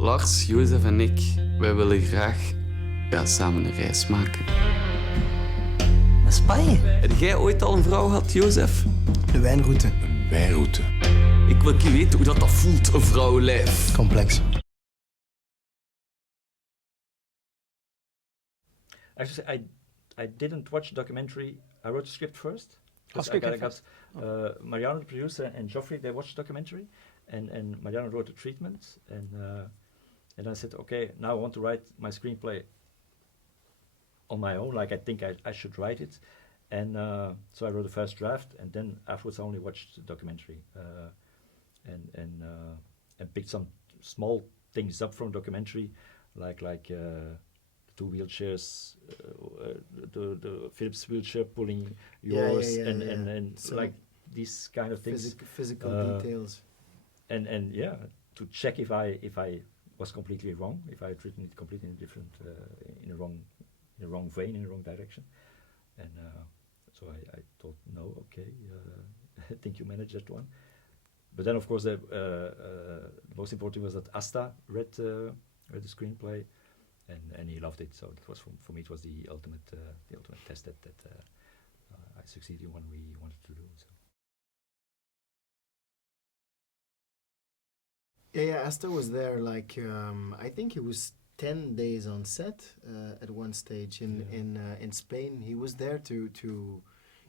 Lars, Jozef en ik, wij willen graag samen een reis maken. Naar Spanje? Heb jij ooit al een vrouw gehad, Jozef? De wijnroute. Een wijnroute. Ik wil een keer weten hoe dat voelt, een vrouwenlijf. Complex. Actually, I didn't watch the documentary. I wrote the script first. Okay, I got Mariano, the producer, and Geoffrey. They watched the documentary, and Mariano wrote the treatment, and I said, okay, now I want to write my screenplay on my own. Like I think I should write it, and so I wrote the first draft, and then afterwards I only watched the documentary, and picked some small things up from the documentary, like. Two wheelchairs, the Philips wheelchair pulling yours, and so like these kind of things. Physical details. And yeah, to check if I was completely wrong, if I had written it completely in a different, in a wrong vein, in a wrong direction, and so I thought, no, okay, I think you managed that one. But then of course the most important was that Asta read the screenplay. And he loved it, so it was for me it was the ultimate test that I succeeded in what we wanted to do. So. Yeah, Asta was there. Like I think he was 10 days on set at one stage in Spain. He was there to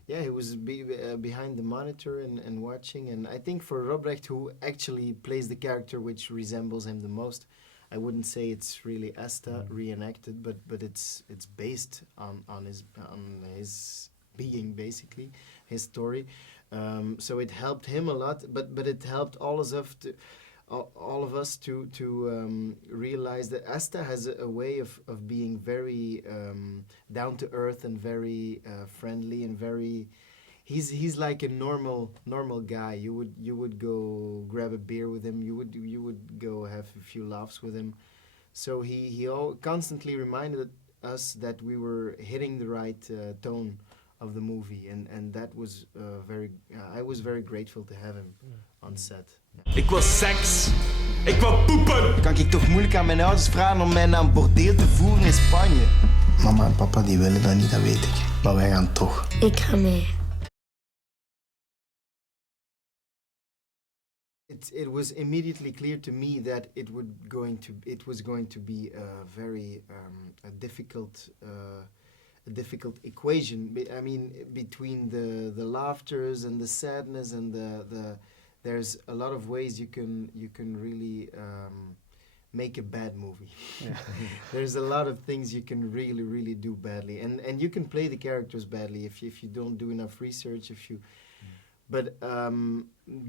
he was behind the monitor and watching. And I think for Robrecht, who actually plays the character which resembles him the most. I wouldn't say it's really Asta reenacted, but it's based on his being, basically, his story. So it helped him a lot, but it helped all of us to realize that Asta has a way of being very down to earth and very friendly and very. He's like a normal guy. You would go grab a beer with him. You would go have a few laughs with him. So he constantly reminded us that we were hitting the right tone of the movie, and that was I was very grateful to have him on set. Yeah. Ik wil seks. Ik wil poepen. Kan ik toch moeilijk aan mijn ouders vragen om mij naar een bordeel te voeren in Spanje? Mama en papa die willen dat niet, dat weet ik. Maar wij gaan toch. Ik ga mee. It was immediately clear to me that it was going to be a very a difficult equation. I mean, between the laughters and the sadness and the there's a lot of ways you can really make a bad movie. Yeah. There's a lot of things you can really do badly, and you can play the characters badly if you don't do enough research. But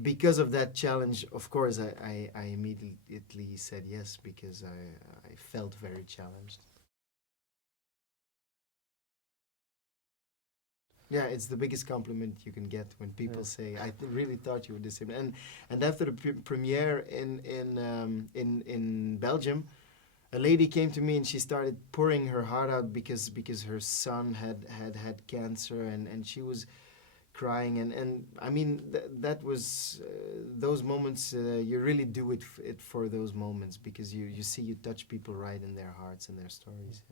because of that challenge, of course, I immediately said yes, because I felt very challenged. Yeah, it's the biggest compliment you can get when people say, "I really thought you were the same." And after the premiere in Belgium, a lady came to me and she started pouring her heart out because her son had cancer, and she was crying, and I mean that was those moments. You really do it for those moments, because you touch people right in their hearts and their stories.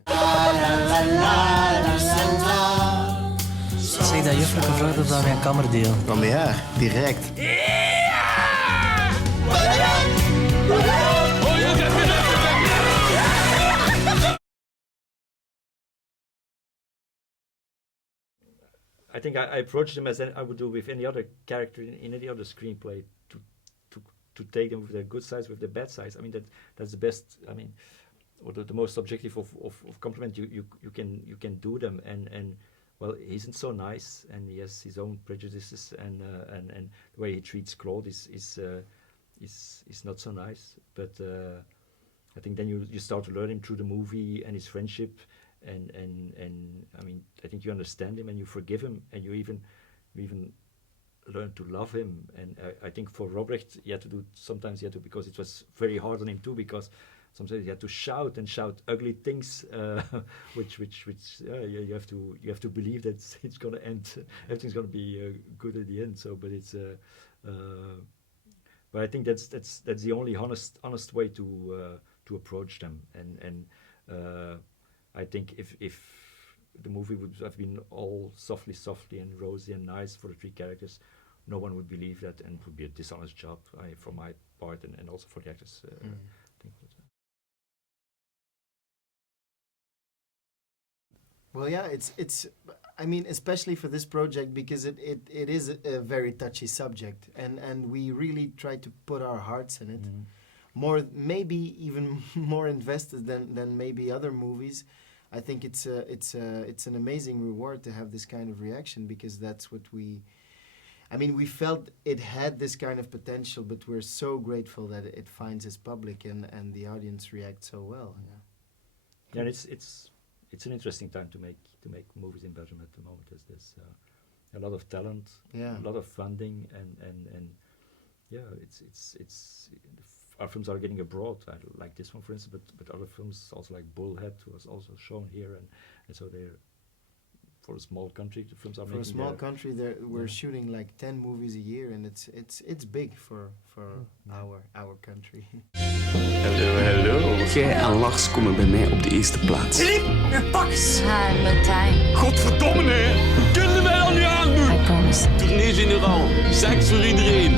Zeg, dat juffrouw gevraagd of dat mijn kamer deel. Dan met haar, direct. I think I approached them as I would do with any other character in any other screenplay, to take them with their good sides, with their bad sides. I mean that's the best. I mean, or the most objective of compliment you can do them. And well, he isn't so nice, and he has his own prejudices, and the way he treats Claude is not so nice. But I think then you start to learn him through the movie and his friendship. And I mean, I think you understand him and you forgive him, and you even learn to love him. And I think for Robrecht, sometimes he had to, because it was very hard on him too, because sometimes he had to shout ugly things, which you have to believe that it's gonna end, everything's gonna be good at the end. So, but it's but I think that's the only honest way to to approach them. And I think if the movie would have been all softly and rosy and nice for the three characters, no one would believe that, and it would be a dishonest job for my part and also for the actors. I think that, Well, yeah, it's. I mean, especially for this project, because it is a very touchy subject, and we really try to put our hearts in it, more, maybe even more invested than maybe other movies. I think it's an amazing reward to have this kind of reaction, because that's what we. I mean, we felt it had this kind of potential, but we're so grateful that it finds its public and the audience react so well. Yeah, and it's an interesting time to make movies in Belgium at the moment. There's a lot of talent, a lot of funding, and yeah, it's our films are getting abroad, like this one, for instance, but other films also like Bullhead was also shown here, and so they're, for a small country, the films are making. For a small country, we're shooting like 10 movies a year, and it's big for our country. Hallo. Jij en Lars komen bij mij op de eerste plaats. Philippe, pak eens! Hi, Martijn. Godverdomme, nee! Kunnen wij al niet aandoen? I promise. Tournee generaal. Seks voor iedereen.